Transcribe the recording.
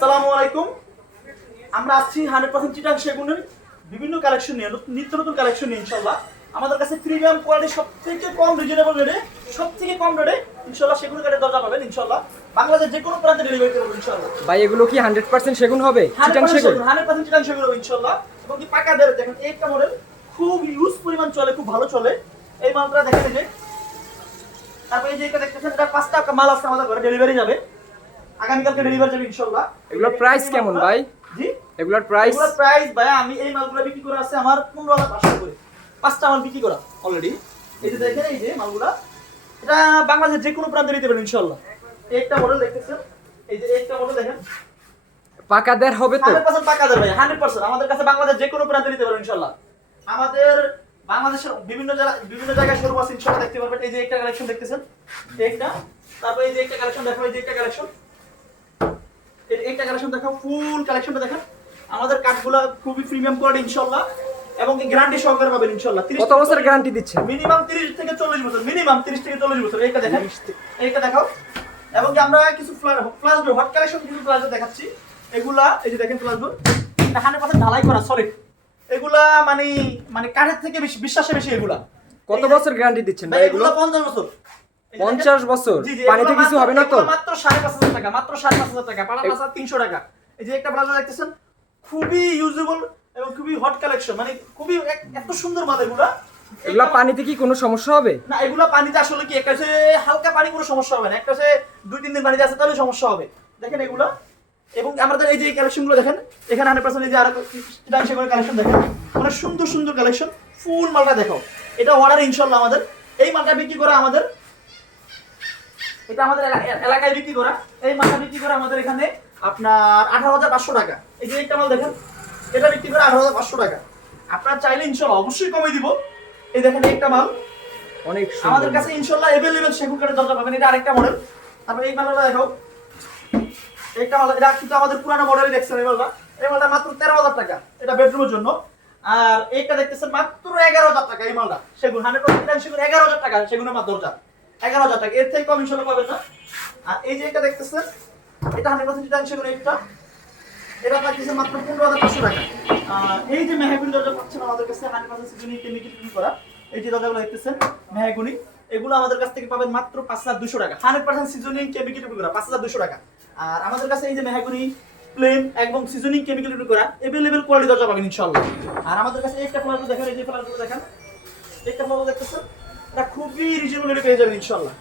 আসসালামু আলাইকুম। আমরা আসছি হান্ড্রেড পার্সেন্ট চিটাং সেগুনের বিভিন্ন কালেকশন নিয়ে নিত্য নতুন কালেকশন নিয়ে ইনশাল্লাহ আমাদের কাছে প্রিমিয়াম কোয়ালিটি সব থেকে কম রিজনেবল রেটে সব থেকে কম রেটে ইনশাল্লাহ সেগুন কাঠের দরজা পাবেন ইনশাল্লাহ বাংলাদেশ যে কোনো প্রান্তে ডেলিভারি করব ইনশাল্লাহ ভাই এগুলো কি হান্ড্রেড পার্সেন্ট সেগুন হবে? চিটাং সেগুন হান্ড্রেড পার্সেন্ট চিটাং সেগুন হবে ইনশাল্লাহ এবং কি পাকা দেড় দেখেন একটা মডেল খুব ইউজ পরিমাণ চলে খুব ভালো চলে। এই মালটা দেখেন যে তারপরে যে এটা দেখতেছেন এটা পাঁচটা মাল আছে আমাদের ঘরে ডেলিভারি যাবে। আগামীকালকে ডেলিভারি যাবে ইনশাল্লাহ এগুলোর প্রাইস কেমন ভাই? জি? এগুলোর প্রাইস এগুলোর প্রাইস ভাই আমি এই মালগুলো বিক্রি করা আছে আমার পনেরো হাজার পাঁচশো করে। পাঁচটা মাল বিক্রি করা অলরেডি এই যে দেখেন এই যে মালগুলা। এটা বাংলাদেশের যে কোনো প্রান্তে নিতে পারেন ইনশাল্লাহ একটা মডেল দেখতেছেন? এই যে একটা মডেল দেখেন। পাকা দেড় হবে তো? হান্ড্রেড পার্সেন্ট পাকা দেবে হান্ড্রেড পার্সেন্ট। আমাদের কাছে বাংলাদেশ যে কোনো প্রান্তে নিতে পারেন ইনশাল্লাহ আমাদের বাংলাদেশের বিভিন্ন জায়গা বিভিন্ন জায়গায় শোরুম আছে ইনশাল্লাহ দেখতে পারবেন। এই যে একটা কালেকশন দেখতেছেন? একটা। তারপরে এই যে একটা কালেকশন দেখো এই যে একটা কালেকশন একটা কালেকশন ফুল কালেকশনটা দেখেন। আমাদের কাঠগুলা খুবই প্রিমিয়াম কোয়ালিটি ইনশাল্লাহ। এবং গ্যারান্টি সহকারে পাবেন কত বছর গ্যারান্টি দিচ্ছেন? মিনিমাম 30 থেকে 40 বছর মিনিমাম 30 থেকে 40 বছর। এইটা দেখেন এইটা দেখাও। এবং আমরা কিছু ডোর হট কালেকশন কিছু দেখাচ্ছি। এগুলা এই যে দেখেন ফ্লাশ ডোর এটা 100% ঢালাই করা সলিড এগুলা মানে মানে কাঠের থেকে বেশি বিশ্বাসে বেশি এগুলা। কত বছর গ্যারান্টি দিচ্ছেন ভাই এগুলা? এগুলো 50 বছর। পঞ্চাশ বছর। পানিতে কিছু হবে না তো? মাত্র সাড়ে পাঁচ হাজার টাকা মাত্র সাড়ে পাঁচ হাজার টাকা পাড়া পাঁচ তিনশো টাকা। এই যে একটা ব্লাউজ দেখতেছেন খুবই ইউজেবল এবং খুবই হট কালেকশন মানে খুবই এত সুন্দর মাল এগুলা। এগুলো পানিতে কি কোনো সমস্যা হবে? না এগুলা পানিতে আসলে কি একটা হচ্ছে হালকা পানি কোনো সমস্যা হবে না একটা হচ্ছে দুই তিন দিন পানিতে আছে তাহলে সমস্যা হবে। দেখেন এগুলা। এবং আমাদের এই যে কালেকশনগুলো দেখেন এখানে হান্ড্রেড পার্সেন্ট এই যে আরও কালেকশন দেখেন। মানে সুন্দর সুন্দর কালেকশন ফুল মালটা দেখো এটা অর্ডার ইনশাল্লাহ আমাদের। এই মালটা বিক্রি করা আমাদের এটা আমাদের এলাকায় বিক্রি করা। এই মালটা বিক্রি করা আমাদের এখানে আপনার আঠারো হাজার পাঁচশো টাকা। এই যে একটা মাল দেখেন এটা বিক্রি করে আঠারো হাজার পাঁচশো টাকা। আপনার চাইলে ইনশাল্লাহ অবশ্যই কমে দিব। এই দেখেন একটা মাল। অনেক আমাদের কাছে ইনশাল্লাহ এভেলেবেল সেগুন কাঠের দরজা পাবেন। এটা আরেকটা মডেল তারপর এই মালটা দেখাও। একটা মাল এটা কিন্তু আমাদের পুরানো মডেলই দেখছেন এই মালটা। এই মালটা মাত্র তেরো হাজার টাকা এটা বেডরুমের জন্য। আর এইটা দেখতেছেন মাত্র এগারো হাজার টাকা এই মালটা। সেগুন হান্ড্রেড পার্সেন্ট সেগুন এগারো হাজার টাকা সেগুনের মাত্র দরজা। এগারো হাজার টাকা। এর থেকে কম ইনশাল্লাহ পাবেন না। আর এই যে এটা দেখতেছেন, এটা হান্ড্রেড পার্সেন্ট সেগুন এইটা এটা পাচ্ছেন মাত্র পনেরো হাজার পাঁচশো টাকা। আর এই যে মেহাগুনি দরজা পাচ্ছেন আমাদের কাছে হান্ড্রেড পার্সেন্ট সিজনি ফ্রি করা। এই যে দরজাগুলো দেখতেছেন, মেহাগুনি, এগুলো আমাদের কাছ থেকে পাবেন মাত্র পাঁচ হাজার দুশো টাকা। হান্ড্রেড পার্সেন্ট সিজনিং কেমিক্যাল করা, পাঁচ হাজার দুশো টাকা। আর আমাদের কাছে এই যে মেহাগুনি প্লেন এবং সিজনিং কেমিক্যাল করা এভেলেবেল কোয়ালিটি দরজা পাবেন ইনশাল্লাহ। আর আমাদের কাছে একটা ফ্লাওয়ার দেখেন, এই যে ফ্লাওয়ারগুলো দেখেন, একটা ফ্লাওয়ার দেখতেছেন। এটা খুবই রিজনেবল রেটে পেয়ে যাবেন ইনশাল্লাহ